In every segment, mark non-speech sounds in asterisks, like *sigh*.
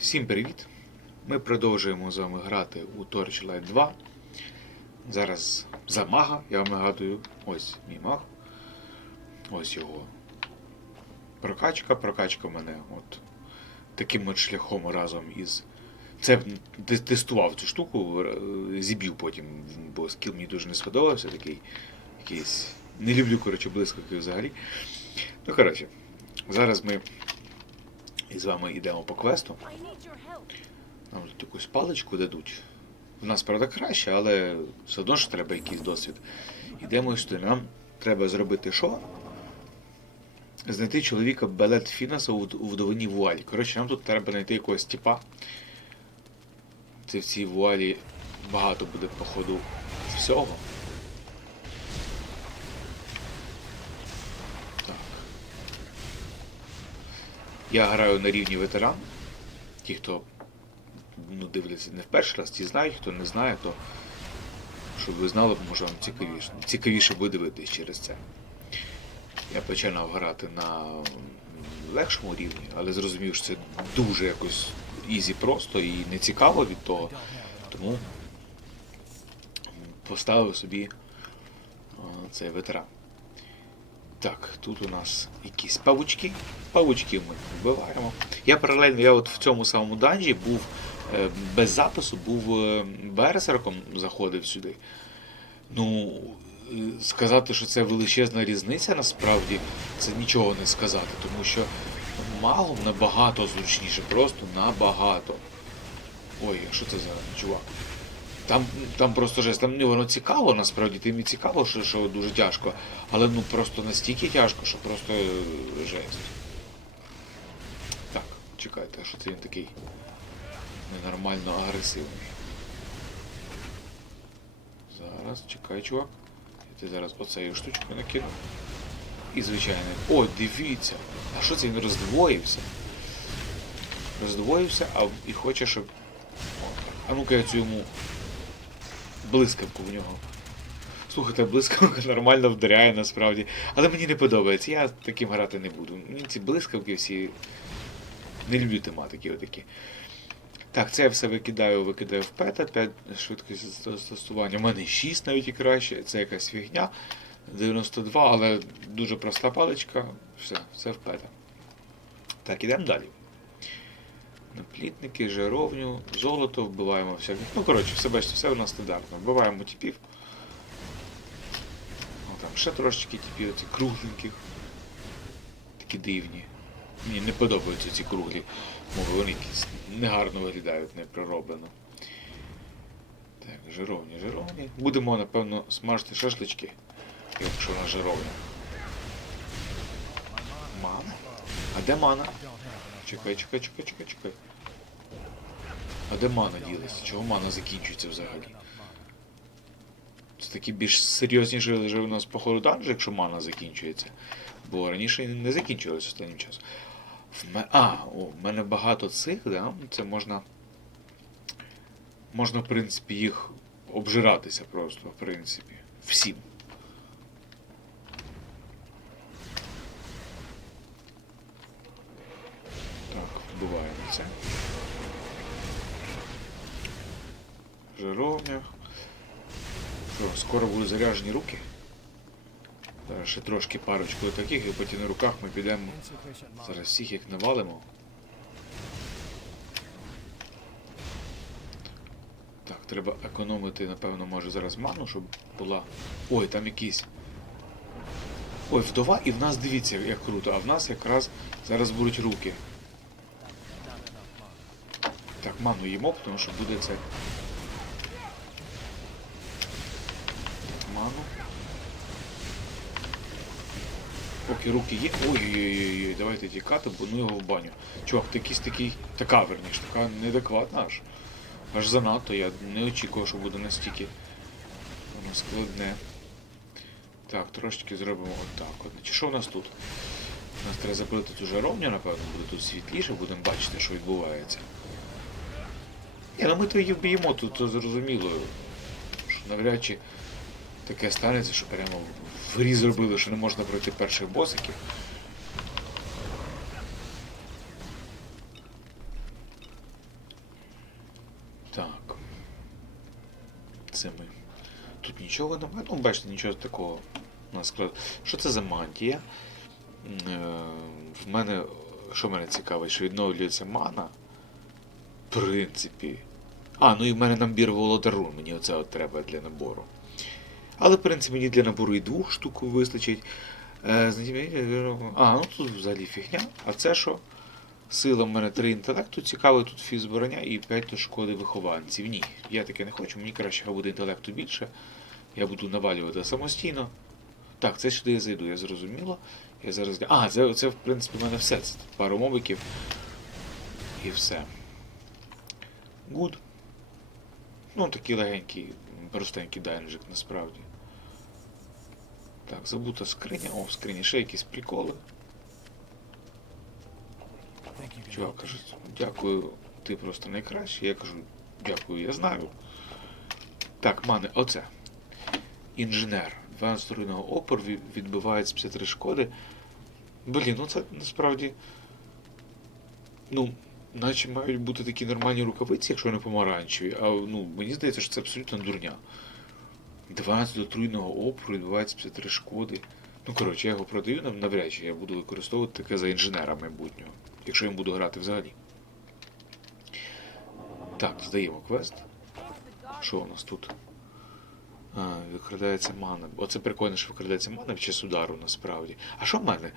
Всім привіт! Ми продовжуємо з вами грати у Torchlight 2. Зараз за мага, я вам нагадую, ось мій маг. Ось його прокачка. Прокачка мене от таким от шляхом разом із. Це те- тестував цю штуку, е, зіб'ю потім, бо скіл мені дуже не сподобався, такий якийсь. Не люблю, коротше, блискавки взагалі. Ну, коротше, зараз ми із вами йдемо по квесту. Нам тут якусь паличку дадуть. У нас, правда, краще, але все одно ж треба якийсь досвід. Йдемо сюди. Нам треба зробити що? Знайти чоловіка Белет Фінаса у вдовині вуалі. Коротше, нам тут треба знайти якогось типа. Це в цій вуалі багато буде, походу, всього. Так. Я граю на рівні ветеран. Ті, хто ну, дивляться не в перший раз, ті знають, хто не знає, то щоб ви знали, може вам цікавіше. Цікавіше буде через це. Я починав грати на легшому рівні, але зрозумів, що це дуже якось ізі просто і не цікаво від того. Тому поставив собі цей ветеран. Так, тут у нас якісь павучки. Павучки ми вбиваємо. Я паралельно, я от в цьому самому данжі був е, без запису, був е, берсерком, заходив сюди. Ну, е, сказати, що це величезна різниця, насправді, це нічого не сказати, тому що магом набагато зручніше, просто набагато. Ой, що це за чувак? Там, там просто жесть, там не воно цікаво, насправді, тим і цікаво, що, що дуже тяжко. Але ну просто настільки тяжко, що просто е, жесть. Так, чекайте, що це він такий ненормально агресивний. Зараз, чекай, чувак. Я ти зараз оцею штучку накину. І звичайно. О, дивіться! А що це він роздвоївся? Роздвоївся, а і хоче, щоб. А ну-ка я цю йому блискавку в нього. Слухайте, блискавка нормально вдаряє насправді. Але мені не подобається. Я таким грати не буду. Мені ці блискавки всі. Не люблю тематики отакі. Так, це я все викидаю, викидаю в пета, 5 швидкість застосування. У мене 6 навіть і краще. Це якась фігня. 92, але дуже проста паличка. Все, все в пета. Так, ідемо далі. Наплітники, жировню, золото вбиваємо всяке. Ну, коротше, все бачите, все у нас стандартно. Вбиваємо типів. О, там ще трошечки типів, оці кругленьких. Такі дивні. Мені не подобаються ці круглі мови, вони якісь негарно виглядають, не пророблено. Так, жировні, жировні. Будемо, напевно, смажити шашлички, якщо нас жировня. Мана? А де мана? Чекай, чекай, чекай, чекай, чекай. А де мана ділася? Чого мана закінчується взагалі? Це такі більш серйозніші вже у нас по ходу данжі, якщо мана закінчується. Бо раніше не закінчилось останнім часом. В ме... А, о, в мене багато цих, да? Це можна. Можна, в принципі, їх обжиратися просто, в принципі. Всім. Так, вбиваємо це. Жировня. Що, скоро будуть заряжені руки. Зараз ще трошки парочку таких, і потім на руках ми підемо. Зараз всіх їх навалимо. Так, треба економити, напевно, може зараз ману, щоб була. Ой, там якийсь. Ой, вдова, і в нас дивіться, як круто, а в нас якраз зараз будуть руки. Так, ману їмо, тому що буде це. Ману. Поки руки є. Ой-ой-ой, давайте тікати, бо ну його в баню. Чувак, ти якийсь такий. Така верніше, така неадекватна аж. Аж занадто, я не очікував, що буде настільки. Воно складне. Так, трошечки зробимо отак. От. Чи що в нас тут? У нас треба запалити ту жаровню, напевно, буде тут світліше, будемо бачити, що відбувається. Ні, ну ми то її вб'ємо, тут то зрозуміло. Що навряд чи таке станеться, що прямо в зробили, що не можна пройти перших босиків. Так. Це ми. Тут нічого немає. Ну, бачите, нічого такого у нас Що це за мантія? Е, в мене, що мене цікавить, що відновлюється мана. В принципі. А, ну і в мене набір володарун, мені оце от треба для набору. Але, в принципі, мені для набору і двох штук вистачить. Е, А, ну тут взагалі фігня. А це що? Сила в мене 3 інтелекту, цікаво тут фіз збрання і 5 до шкоди вихованців. Ні, я таке не хочу, мені краще буде інтелекту більше. Я буду навалювати самостійно. Так, це сюди я зайду, я зрозуміло. Я зараз. А, це, це в принципі в мене все. Це пару мобиків. І все. Гуд. Ну, такий легенький, простенький дайнджик насправді. Так, забута скриня. О, в скрині ще якісь приколи. Чувак каже, дякую, ти просто найкращий. Я кажу, дякую, я знаю. Так, мане, оце. Інженер. 12 руйного опор ві- відбиває з 53 шкоди. Блін, ну це насправді. Ну, наче мають бути такі нормальні рукавиці, якщо не помаранчеві. А ну, мені здається, що це абсолютно дурня. 12 до отруйного опору відбувається 53 шкоди. Ну, коротше, я його продаю, нав- навряд чи я буду використовувати таке за інженера майбутнього, якщо я буду грати взагалі. Так, здаємо квест. Що у нас тут? А, викрадається мана. Оце прикольно, що викрадається мана під час удару насправді. А що в мене?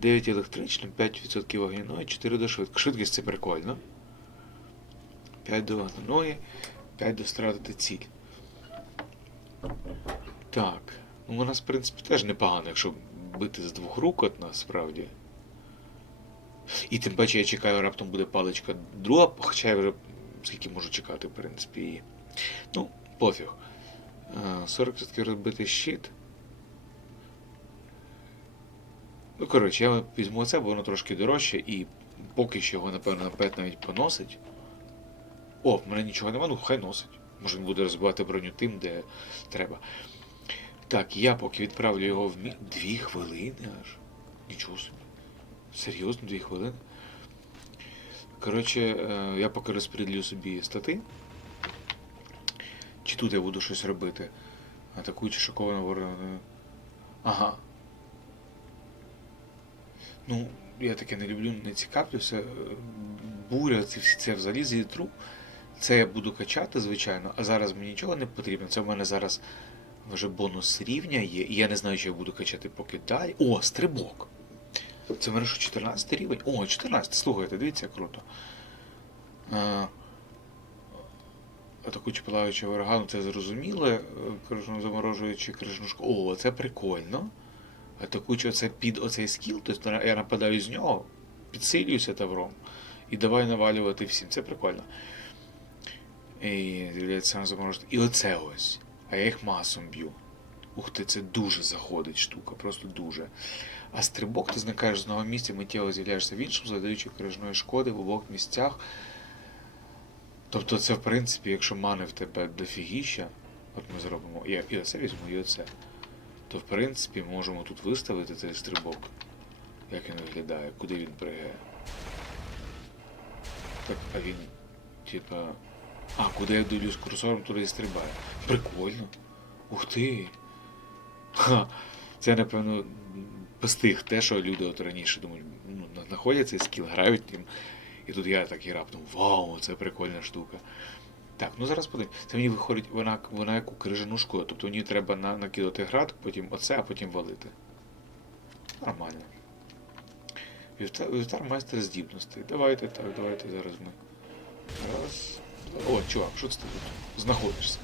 9 електричним, 5% вогняної, 4 до швидкості. Швидкість це прикольно. 5 до вогняної, 5 до стратити ціль. Так. Ну, нас, в принципі, теж непогано, якщо бити з двох рук, от насправді. І тим паче я чекаю, раптом буде паличка друга, хоча я вже скільки можу чекати, в принципі, її. Ну, пофіг. Е, 40% розбитий щит. Ну, коротше, я візьму це, бо воно трошки дорожче, і поки що його, напевно, навіть поносить. О, в мене нічого нема, ну хай носить. Може він буде розбивати броню тим, де треба. Так, я поки відправлю його в мі... Дві хвилини аж. Нічого собі. Серйозно, дві хвилини. Коротше, е, я поки розподілю собі стати. Чи тут я буду щось робити? Атакуючи шоковано ворона. Ага. Ну, я таке не люблю, не цікавлюся. Буря, це, це взагалі зітру. Це я буду качати, звичайно, а зараз мені нічого не потрібно. Це в мене зараз вже бонус рівня є, і я не знаю, чи я буду качати поки далі. О, стрибок! Це в мене що 14 рівень? О, 14, слухайте, дивіться, круто. А, атакуючи палаючи урагану, це зрозуміло. е, крижну заморожуючи крижну школу. О, це прикольно. Атакуючи оце під оцей скіл, тобто я нападаю з нього, підсилююся тавром і давай навалювати всім. Це прикольно. І з'являється сам заморожений. І оце ось. А я їх масом б'ю. Ух ти, це дуже заходить штука, просто дуже. А стрибок ти зникаєш з одного місця, миттєво з'являєшся в іншому, задаючи крижної шкоди в обох місцях. Тобто це, в принципі, якщо мани в тебе дофігіща, от ми зробимо, я і оце візьму, і оце, то в принципі можемо тут виставити цей стрибок. Як він виглядає, куди він пригає. Так, а він, типа. А, куди я дивлюсь курсором, туди і стрибає. Прикольно. Ух ти. Ха. Це, напевно, постиг те, що люди от раніше думають, ну, на- знаходять цей скіл, грають тим. І тут я такий раптом, вау, це прикольна штука. Так, ну зараз подивимось. Це мені виходить, вона, вона як у крижану шкоду. Тобто мені треба на, накидати град, потім оце, а потім валити. Нормально. Вівтар майстер здібностей. Давайте так, давайте зараз ми. Раз. О, чувак, що це ти тут? Знаходишся.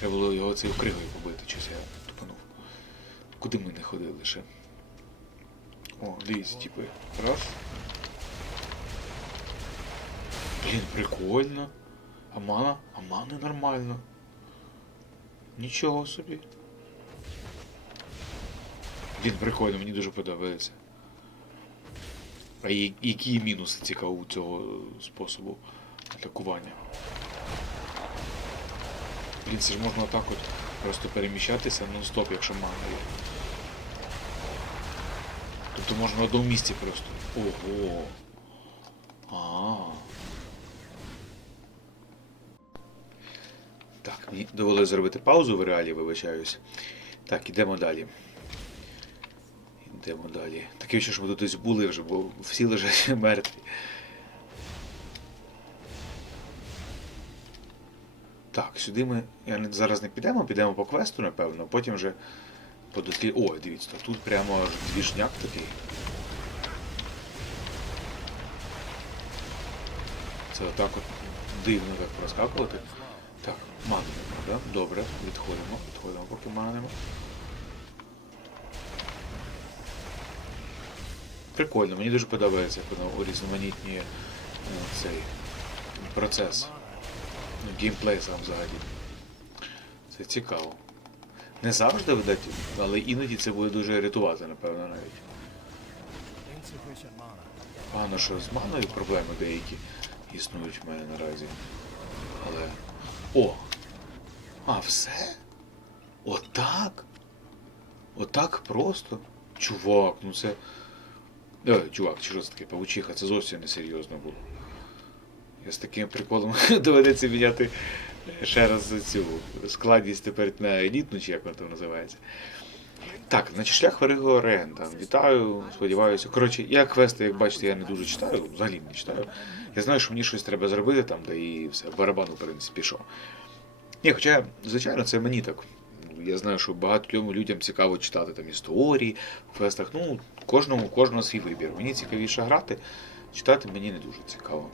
Треба було його цією кригою побити, щось я тупанув. Куди ми не ходили ще? О, дивіться, типи. Раз. Блін, прикольно. А мана? А мани нормально. Нічого собі. Блін, прикольно, мені дуже подобається. А які мінуси цікаво у цього способу атакування? Блін, це ж можна отак от просто переміщатися нон-стоп, якщо мана є. Тобто можна в одному місці просто. Ого. А. Так, мені довелося зробити паузу в реалі, вибачаюсь. Так, ідемо далі. Йдемо далі. Таке що ми тут десь були вже, бо всі лежать *laughs* мертві. Так, сюди ми я зараз не підемо, підемо по квесту, напевно, потім вже по дослід... О, дивіться, тут прямо аж двіжняк такий. Це отак от дивно так проскакувати. Так, манимо, да? Добре, відходимо, відходимо, поки манимо. Прикольно, мені дуже подобається, як воно урізноманітнює е, цей процес. Геймплей сам взагалі. Це цікаво. Не завжди, видать, але іноді це буде дуже рятувати, напевно, навіть. Погано, що з маною проблеми деякі існують в мене наразі. Але. О! А, все? Отак? Отак просто? Чувак, ну це. Е, чувак, чи що це таке павучиха, це зовсім не серйозно було. З таким приколом *laughs* доведеться міняти ще раз цю складність тепер на елітну, чи як вона там називається. Так, значить шлях Вариго Регента. Вітаю, сподіваюся. Коротше, я квести, як бачите, я не дуже читаю, взагалі не читаю. Я знаю, що мені щось треба зробити там, де і все, барабан, в принципі, пішов. Ні, хоча, звичайно, це мені так. Я знаю, що багатьом людям цікаво читати там історії в квестах. Ну, кожному, кожного свій вибір. Мені цікавіше грати, читати мені не дуже цікаво.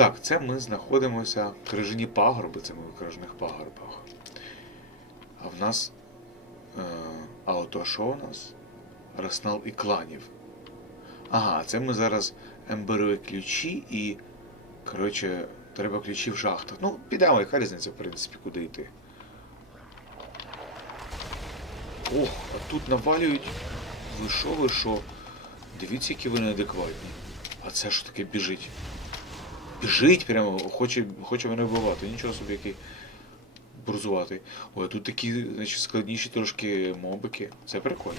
Так, це ми знаходимося в крижині пагорби, це ми в крижних пагорбах. А в нас. Е, а ото що у нас? Арсенал і кланів. Ага, це ми зараз емберили ключі і. Коротше, треба ключі в шахтах. Ну, підемо, яка різниця, в принципі, куди йти. Ох, а тут навалюють. Ви що, ви що? Дивіться, які ви неадекватні. А це що таке біжить? Біжить прямо, хоче, хоче мене вбивати. Нічого собі який бурзуватий. Ой, тут такі, значить, складніші трошки мобики. Це прикольно.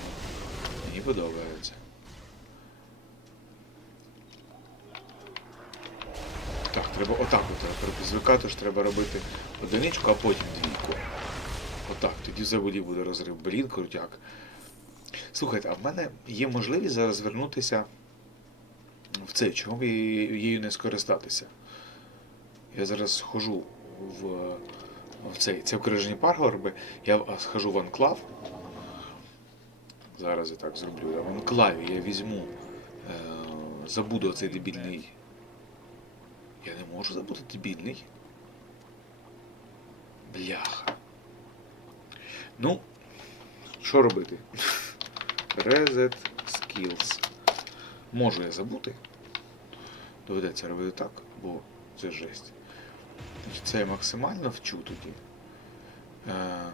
Мені подобається. Так, треба отак от звикати, що треба робити одиничку, а потім двійку. Отак, тоді взагалі буде розрив. Блін, крутяк. Слухайте, а в мене є можливість зараз звернутися в цей, чому б її не скористатися? Я зараз схожу в, в цей. Це окружені пагорби. Я схожу в анклав. Зараз я так зроблю. В анклаві я візьму, е, забуду оцей дебільний. Я не можу забути дебільний. Бляха. Ну, що робити? *laughs* Reset skills. Можу я забути. Доведеться робити так, бо це жесть. Це я максимально вчу тоді. Е,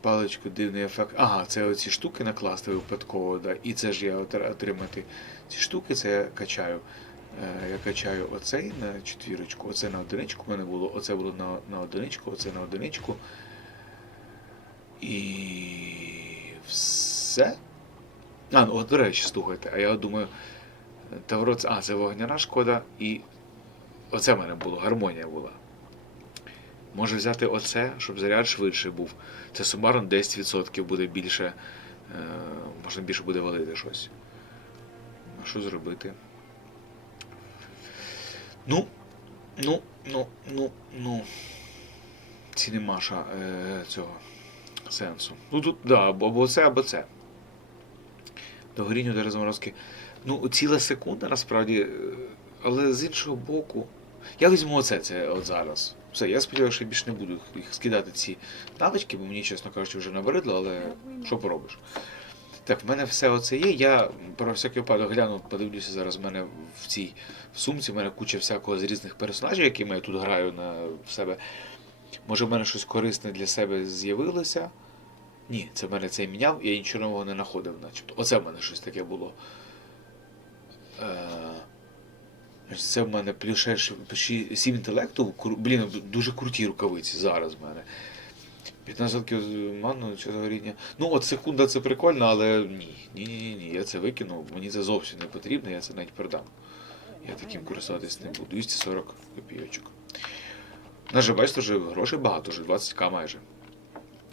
паличку дивний ефект. Ага, це оці штуки накласти випадково, да. І це ж я отримати. Ці штуки це я качаю. Е, я качаю оцей на четвірочку, оце на одиничку в мене було, оце було на, на одиничку, оце на одиничку. І все. А, ну, от, до речі, слухайте, а я думаю, Тавро, а, це вогняна шкода і оце в мене було, гармонія була. Може взяти оце, щоб заряд швидше був. Це сумарно 10% буде більше, е, можна більше буде валити щось. А що зробити? Ну, ну, ну, ну, ну. Ці нема е, цього сенсу. Ну тут, да, або це, або це. До горіння до розморозки. Ну, ціла секунда насправді, е, але з іншого боку. Я візьму оце це от зараз. Все, я сподіваюся, що більше не буду їх скидати ці навички, бо мені, чесно кажучи, вже набридло, але що поробиш. Так, в мене все оце є. Я про всякий випадок гляну, подивлюся зараз. в мене в цій сумці в мене куча всякого з різних персонажів, якими я тут граю на в себе. Може, в мене щось корисне для себе з'явилося. Ні, це в мене це міняв, я нічого нового не знаходив, начебто. Оце в мене щось таке було. Е, це в мене плюс ще 7 інтелекту. Блін, дуже круті рукавиці зараз в мене. 15 років ману чи горіння. Ну, от секунда це прикольно, але ні. Ні, ні. Я це викинув, мені це зовсім не потрібно, я це навіть продам. Я таким користуватись не буду. 240 копійочок. На жаль, бачите, вже грошей багато, вже 20к майже.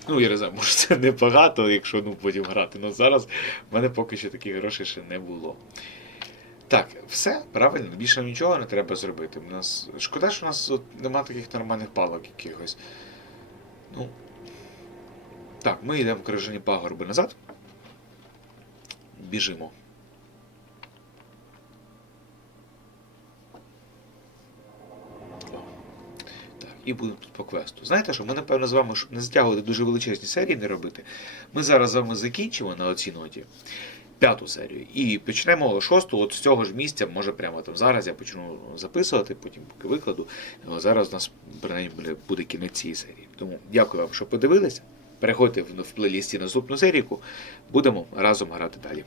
Ну, я не знаю, може це небагато, якщо ну, потім грати. Ну зараз в мене поки що таких грошей ще не було. Так, все, правильно, більше нічого не треба зробити. У нас... Шкода, що у нас от нема таких нормальних палок якихось. Ну. Так, ми йдемо в крижані пагорби назад. Біжимо. Так, і будемо тут по квесту. Знаєте що, ми, напевно, з вами, щоб не затягувати дуже величезні серії, не робити. Ми зараз з вами закінчимо на оцій ноті п'яту серію. І почнемо шосту, от з цього ж місця, може прямо там зараз я почну записувати, потім поки викладу. Зараз у нас принаймні буде- кінець цієї серії. Тому дякую вам, що подивилися. Переходьте в в плейлісті наступну серію. Будемо разом грати далі.